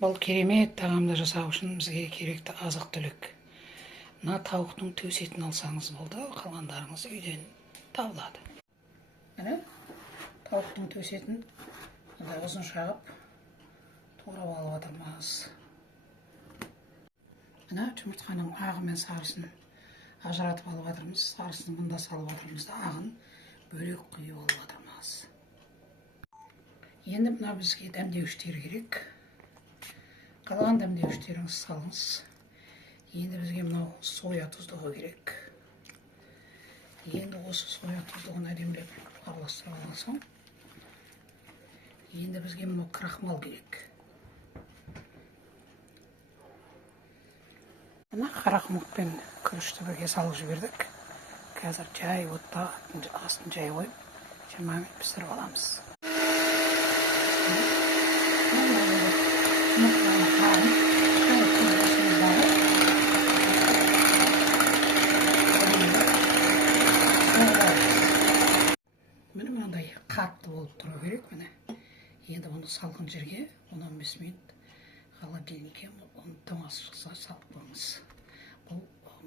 Бұл керемет тағамды жасау үшін бізге керекті азық-түлік. Мына тауықтың төс етін алсаңыз болды, қалғандарыңыз үйден табылады. Міне тауықтың төс етін ұзын шағып турап алып жатырмыз. Мына жұмыртқаның ағы мен сарысын ажыратып алып жатырмыз. Сарысын мұнда салып жатырмыз да, ағын бөлек құйып алып жатырмыз. Енді мына бізге дәмдеуіштер керек. Қалған дәмдеуіштеріңіз салыңыз. Енді бізге мынау соя тұздығы керек. Енді осы соя тұздығын әдемілеп араластырып алған соң, енді бізге мынау крахмал керек. Мына қарақұмық пен күрішті бірге салып жібердік. Қазір жай отта астын жай қойып, 20 минут пісіріп аламыз. Міне мынандай қатты болып тұру керек. Міне енді оны салқын жерге 10-15 минут холодильникке оны тоңазытқышқа салып қойыңыз. Бұл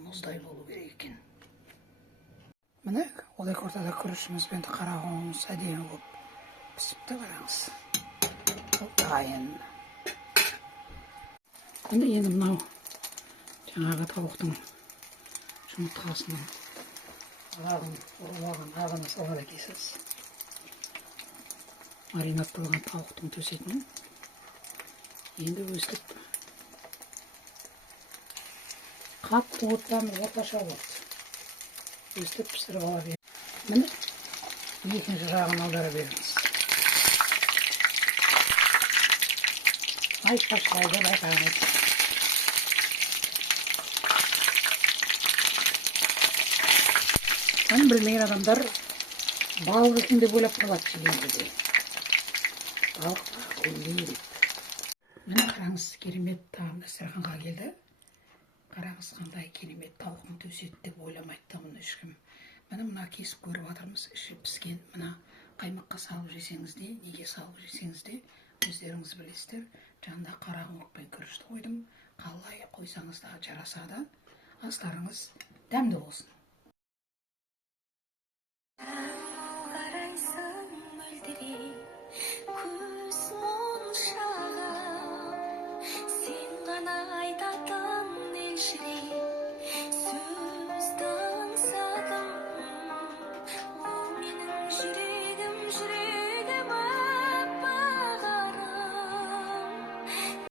мұздай болу керек екен. Міне одай ортада күрішіміз бен қарақұмығымыз әдемі болып пісіпті, қараңыз. Бұл дайын. Енді мынау жаңағы тауықтың жұмыртқасының ағын салып әкелесіз. Маринатталған тауықтың төс етінен енді өстіп қатты оттан орташа от өстіп пісіріп ала беріңіз. Міне екінші жағын аудара беріңіз. Айқай-шайда байқаңыз. Оны білмеген адамдар балық екен деп ойлап қалады жегенде. Балық өлмейді деп. Міне қараңыз, керемет тағам дастарханға келді. Қараңыз, қандай керемет тауықтың төс еті деп ойламайды да мұны ешкім. Міне мына кесіп көріп жатырмыз, іші піскен. Мына қаймаққа салып жесеңіз де, неге салып жесеңіз де, өздеріңіз білесіздер. Жанында қарақұмық пен күрішті қойдым. Қалай қойсаңыз да жарасады. Астарыңыз дәмді болсын.